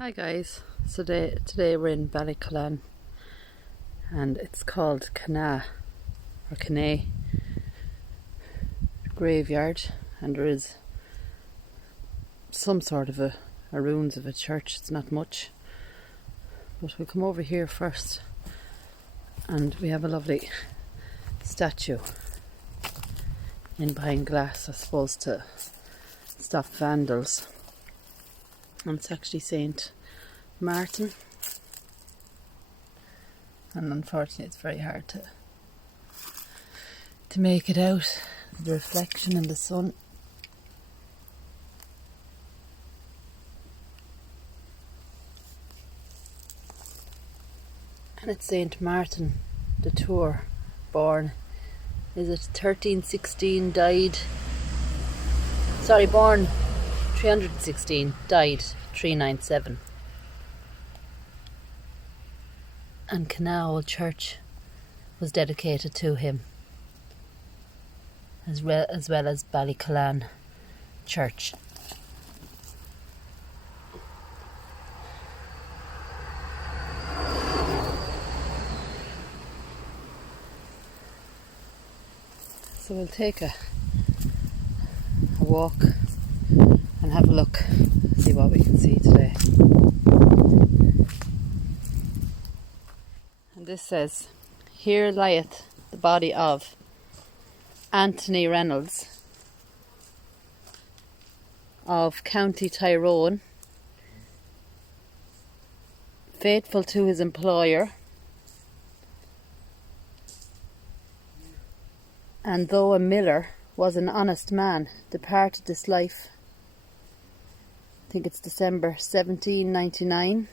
Hi guys, so today we're in Ballycullen and it's called Kinnagh Graveyard, and there is some sort of a ruins of a church. It's not much, but we'll come over here first, and we have a lovely statue in behind glass, I suppose, to stop vandals. And it's actually Saint Martin, and unfortunately it's very hard to make it out, the reflection in the sun. And it's Saint Martin the Tour, born, is it 1316, born 316, died 397. And Kinnagh Old Church was dedicated to him, as well as Ballycullen Church. So we'll take a walk and have a look, see what we can see today. And this says, "Here lieth the body of Anthony Reynolds of County Tyrone, faithful to his employer, and though a miller, was an honest man, departed this life." I think it's December 1799.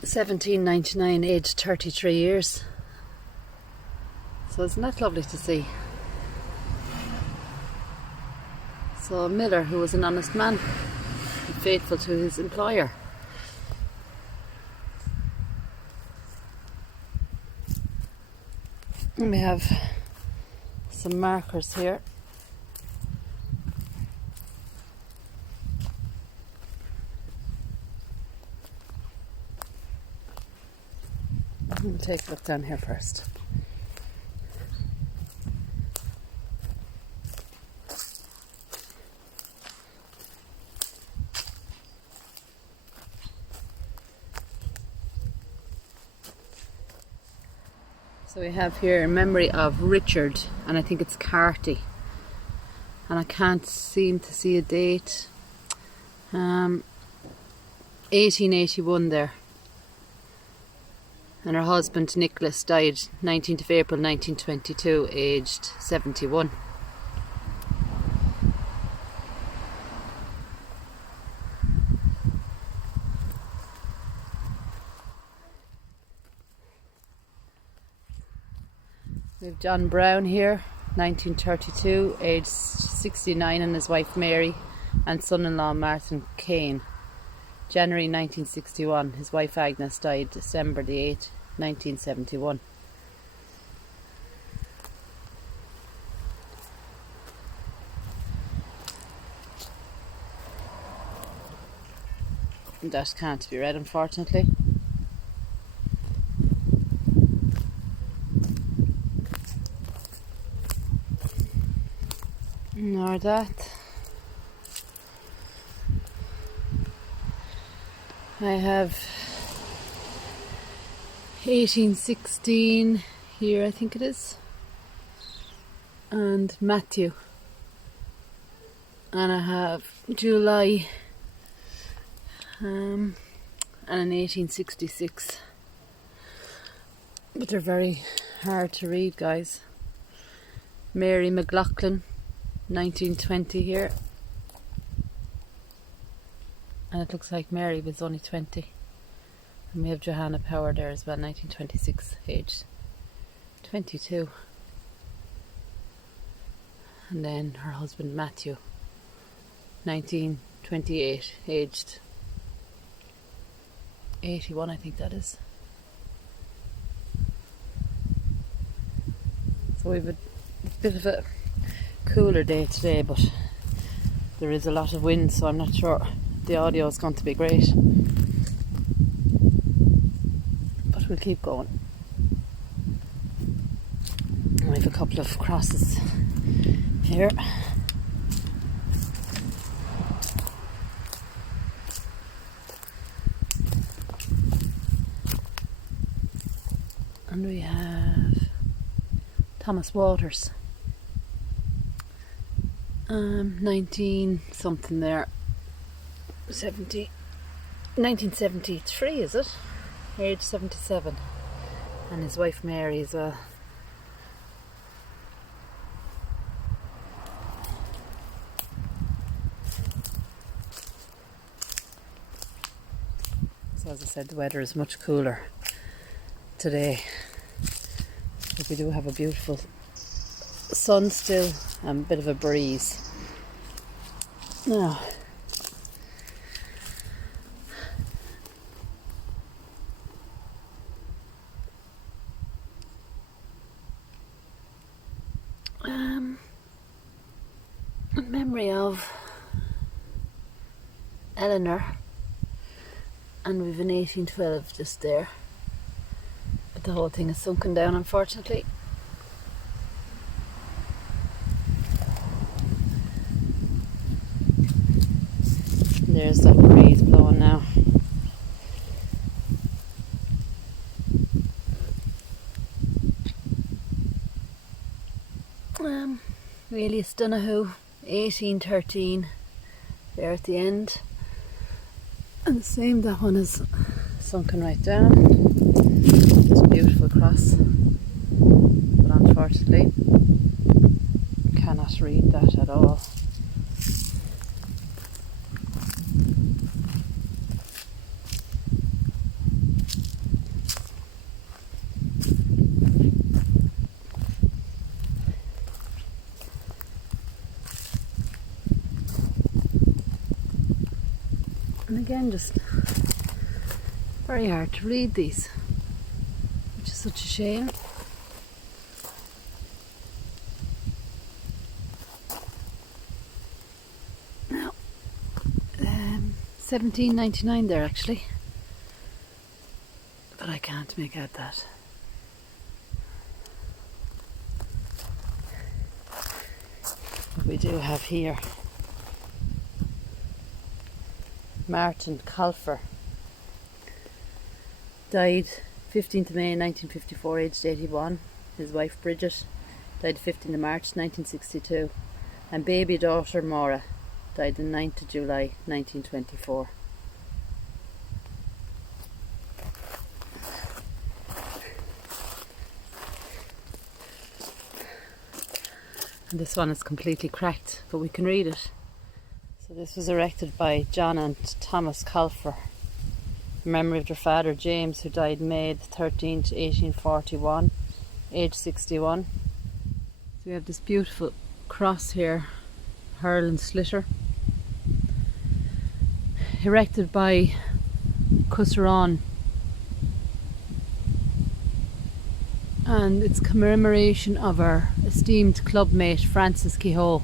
1799, aged 33 years. So isn't that lovely to see? So a miller who was an honest man, and faithful to his employer. And we have some markers here. We'll take a look down here first. So we have here a memory of Richard, and I think it's Carty, and I can't seem to see a date. 1881 there. And her husband Nicholas died 19th of April 1922, aged 71. We have John Brown here, 1932, aged 69, and his wife Mary, and son-in-law Martin Keown. January 1961. His wife Agnes died December the 8th, 1971. And that can't be read, unfortunately. Nor that. I have 1816 here, I think it is, and Matthew, and I have July and an 1866, but they're very hard to read, guys. Mary McLaughlin, 1920 here. And it looks like Mary was only 20. And we have Johanna Power there as well, 1926, aged 22. And then her husband Matthew, 1928, aged 81, I think that is. So we have a bit of a cooler day today, but there is a lot of wind, so I'm not sure the audio is going to be great. But we'll keep going. I have a couple of crosses here. And we have Thomas Waters. 19 something there. 1973 is it? Age 77. And his wife Mary as well. So as I said, the weather is much cooler today. But we do have a beautiful sun still and a bit of a breeze. Now, in memory of Eleanor, and we've an 1812 just there, but the whole thing is sunken down unfortunately. There's that breeze blowing now. Elias Donoghue, 1813, there at the end. And the same, that one is sunken right down. This beautiful cross. But unfortunately, you cannot read that at all. And again, just very hard to read these, which is such a shame. Now, 1799 there actually, but I can't make out that. What we do have here, Martin Colfer, died 15th of May 1954, aged 81. His wife Bridget died 15th of March 1962, and baby daughter Maura died the 9th of July 1924. And this one is completely cracked, but we can read it. So this was erected by John and Thomas Colfer in memory of their father James, who died May 13th, 1841, age 61. So we have this beautiful cross here, Hurl and Slitter, erected by Cusseron, and it's commemoration of our esteemed clubmate Francis Keown,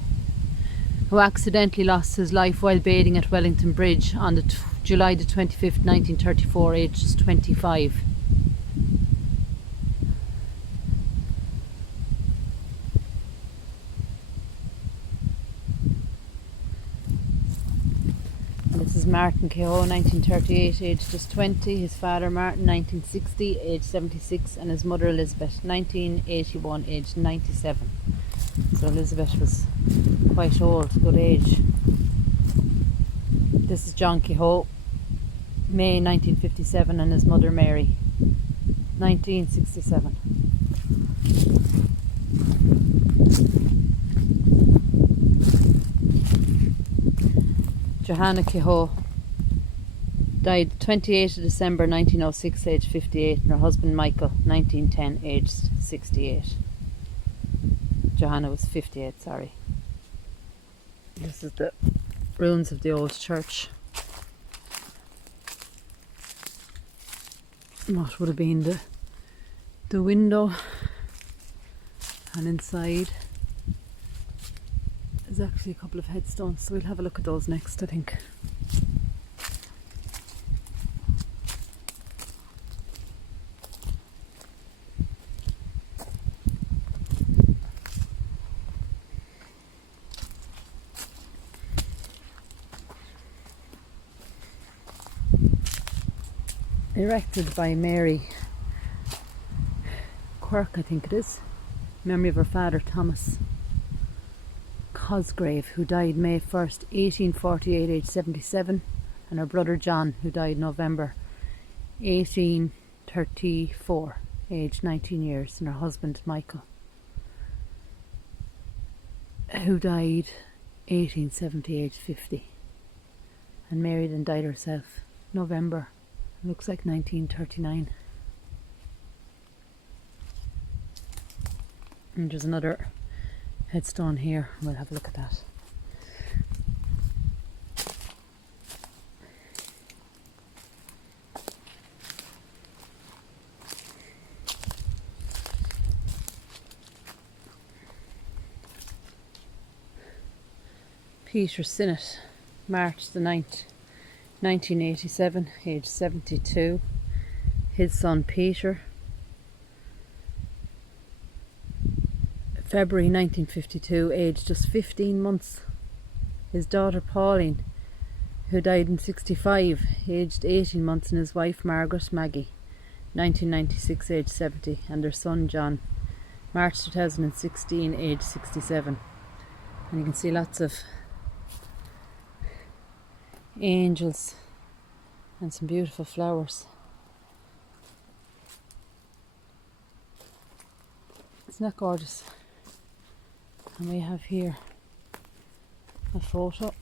who accidentally lost his life while bathing at Wellington Bridge on the July the 25th, 1934, aged 25. And this is Martin Keown, 1938, aged just 20. His father Martin, 1960, aged 76, and his mother Elizabeth, 1981, aged 97. So Elizabeth was quite old, good age. This is John Kehoe, May 1957, and his mother Mary, 1967. Johanna Kehoe died 28th of December 1906, aged 58, and her husband Michael, 1910, aged 68. Johanna was 58, sorry. This is the ruins of the old church. What would have been the window, and inside There's actually a couple of headstones, so we'll have a look at those next, I think. Erected by Mary Quirk, I think it is, in memory of her father Thomas Cosgrave, who died May 1st, 1848, aged 77, and her brother John, who died November 1834, aged 19 years, and her husband Michael, who died 1870, aged 50, and Mary then died herself November, looks like 1939. And there's another headstone here, we'll have a look at that. Peter Sinnott, March the 9th, 1987, aged 72. His son Peter, February 1952, aged just 15 months. His daughter Pauline, who died in 65, aged 18 months, and his wife Margaret Maggie, 1996, aged 70, and their son John, March 2016, aged 67. And you can see lots of angels and some beautiful flowers. Isn't that gorgeous? And we have here a photo.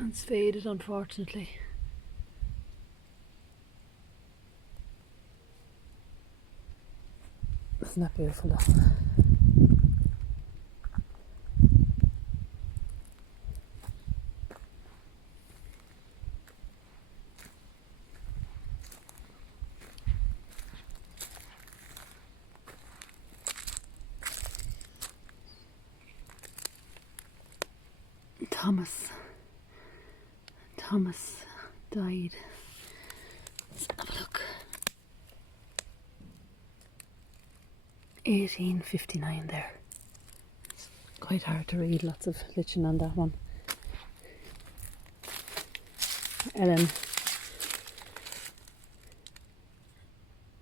It's faded, unfortunately. Isn't that beautiful though? Thomas died. Let's have a look. 1859 there. It's quite hard to read, lots of litching on that one. Ellen.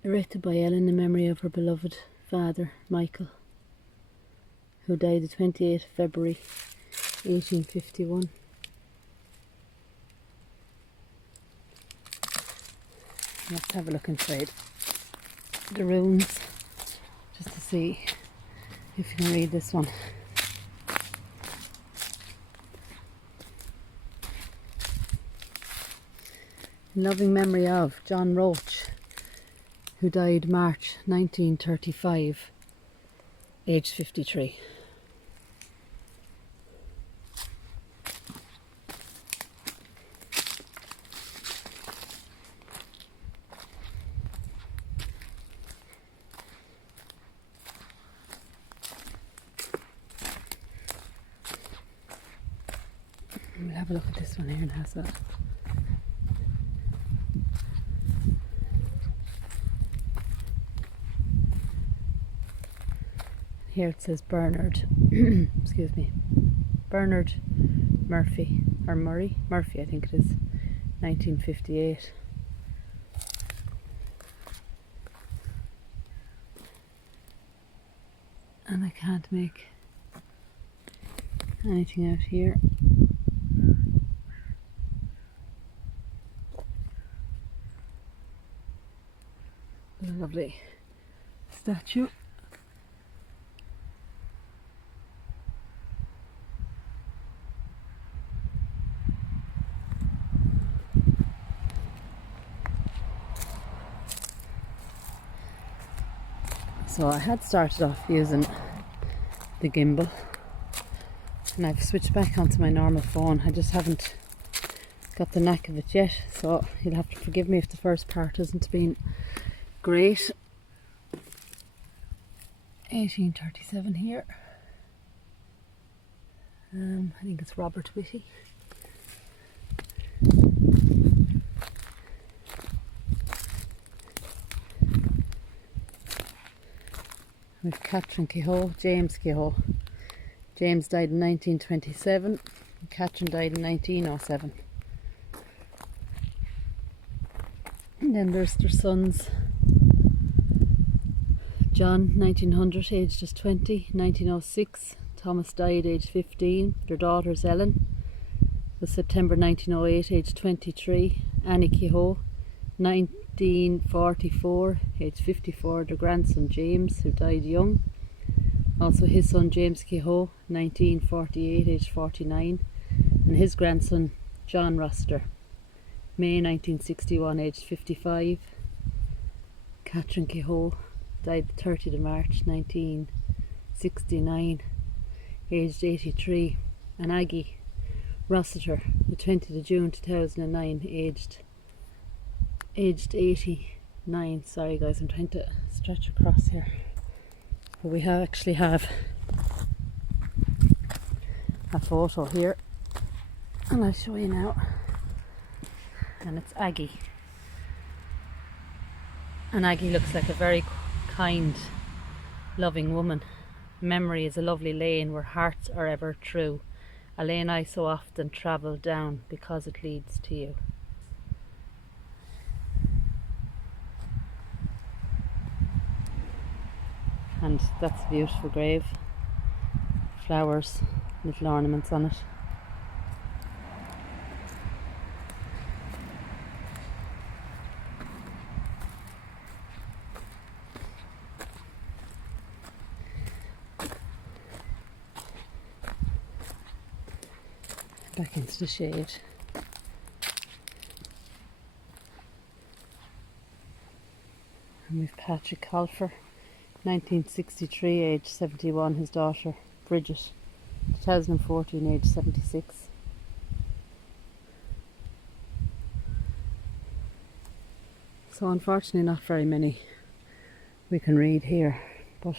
Erected by Ellen in memory of her beloved father, Michael, who died the 28th of February 1851. Let's have a look inside the ruins just to see if you can read this one. In loving memory of John Roach, who died March 1935, aged 53. We'll have a look at this one here and has that. Here it says Bernard, excuse me, Bernard Murphy, or Murray, Murphy I think it is, 1958. And I can't make anything out here. A lovely statue. So I had started off using the gimbal and I've switched back onto my normal phone. I just haven't got the knack of it yet, so you'll have to forgive me if the first part hasn't been great. 1837 here. I think it's Robert Whitty. With Catherine Keown, James Keown. James died in 1927, and Catherine died in 1907. And then there's their sons. John, 1900, aged just 20. 1906, Thomas died, aged 15. Their daughters, Ellen, was September 1908, aged 23. Annie Keown, 1944, aged 54. Their grandson, James, who died young. Also his son, James Keown, 1948, aged 49. And his grandson, John Rossiter, May 1961, aged 55. Catherine Keown died the 30th of March 1969, aged 83. And Aggie Rossiter, the 20th of June 2009, aged 89. Sorry guys, I'm trying to stretch across here. But we actually have a photo here, and I'll show you now. And it's Aggie. And Aggie looks like a very kind, loving woman. Memory is a lovely lane where hearts are ever true, a lane I so often travel down because it leads to you. And that's a beautiful grave. Flowers, little ornaments on it. Back into the shade. And we've Patrick Colfer, 1963, age 71, his daughter Bridget, 2014, age 76. So unfortunately not very many we can read here, but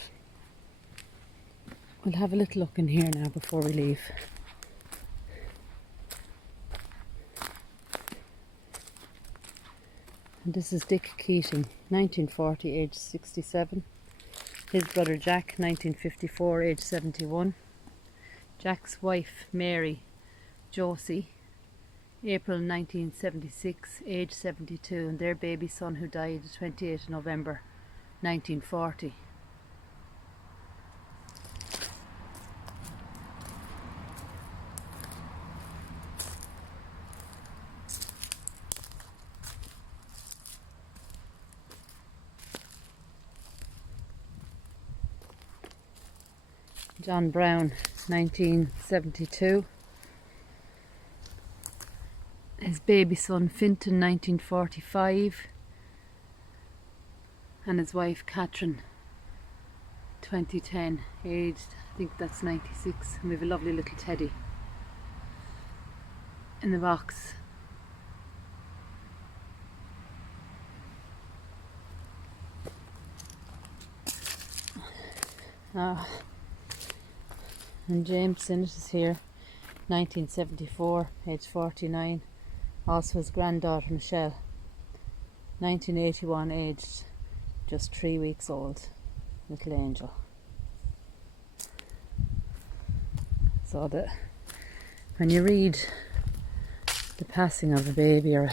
we'll have a little look in here now before we leave. And this is Dick Keating, 1940, age 67. His brother Jack, 1954, age 71. Jack's wife Mary Josie, April 1976, age 72. And their baby son, who died the 28th of November 1940. John Brown, 1972. His baby son Finton, 1945. And his wife Catherine, 2010, aged, I think that's 96. And we have a lovely little teddy in the box. And James Sinnott is here, 1974, age 49. Also his granddaughter Michelle, 1981, aged just 3 weeks old, little angel. So that when you read the passing of a baby or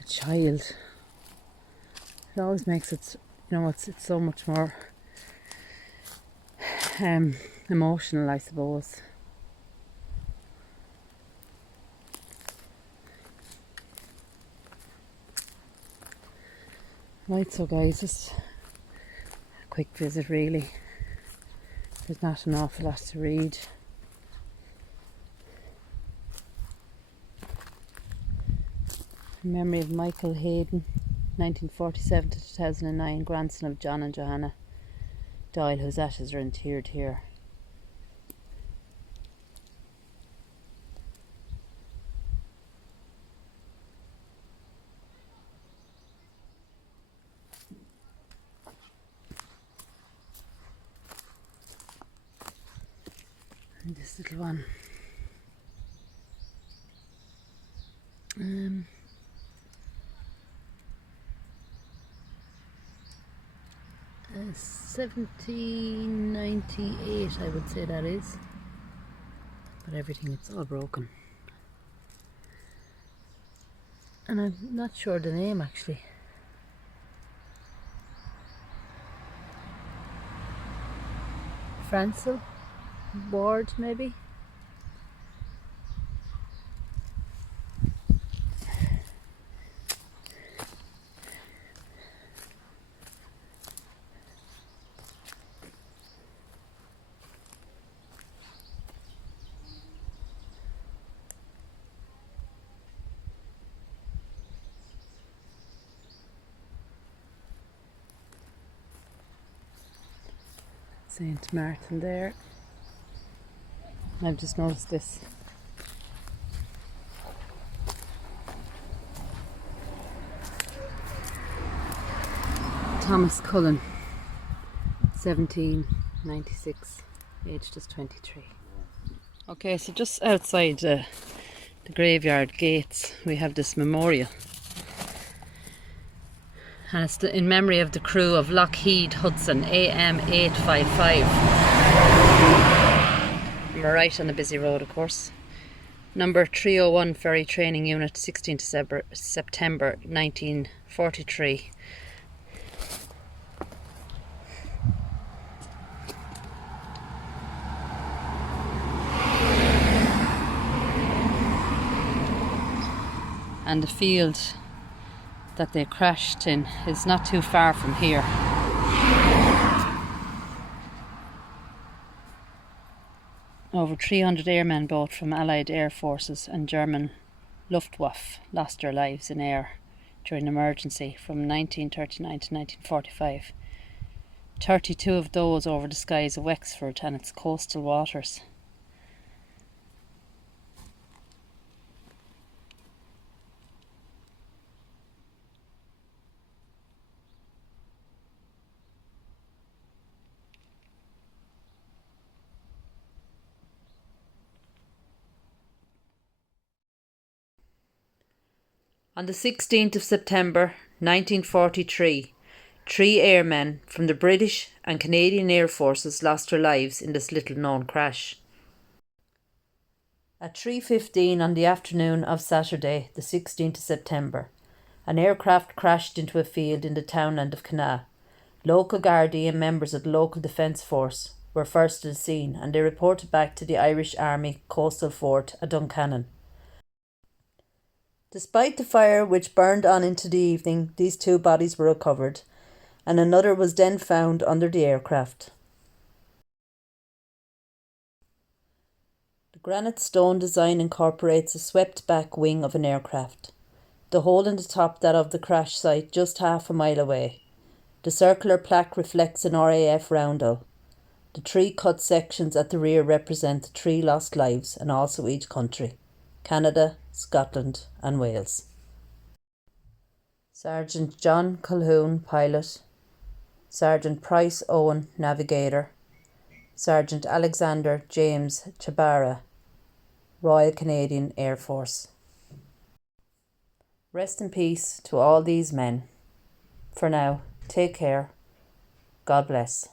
a child, it always makes it, it's so much more emotional, I suppose. Right, so guys, just a quick visit really. There's not an awful lot to read. In memory of Michael Hayden, 1947 to 2009, grandson of John and Johanna Doyle, whose ashes are interred here. And this little one. 1798, I would say that is. But everything, it's all broken. And I'm not sure the name actually. Francel Ward, maybe? St. Martin there. I've just noticed this. Thomas Cullen, 1796, age just 23. Okay, so just outside the graveyard gates we have this memorial. And it's in memory of the crew of Lockheed Hudson AM 855. And we're right on the busy road, of course. Number 301 Ferry Training Unit, 16th September 1943. And the field that they crashed in is not too far from here. Over 300 airmen, both from Allied Air Forces and German Luftwaffe, lost their lives in air during the emergency from 1939 to 1945. 32 of those over the skies of Wexford and its coastal waters. On the 16th of September 1943, 3 airmen from the British and Canadian Air Forces lost their lives in this little-known crash. At 3:15 on the afternoon of Saturday, the 16th of September, an aircraft crashed into a field in the townland of Kinnagh. Local Gardaí and members of the local defence force were first to the scene, and they reported back to the Irish Army coastal fort at Duncannon. Despite the fire which burned on into the evening, these 2 bodies were recovered, and another was then found under the aircraft. The granite stone design incorporates a swept-back wing of an aircraft. The hole in the top that of the crash site just half a mile away. The circular plaque reflects an RAF roundel. The 3 cut sections at the rear represent the 3 lost lives, and also each country: Canada, Scotland and Wales. Sergeant John Colquhoun, pilot. Sergeant Price Owen, navigator. Sergeant Alexander James Chabara, Royal Canadian Air Force. Rest in peace to all these men. For now, take care. God bless.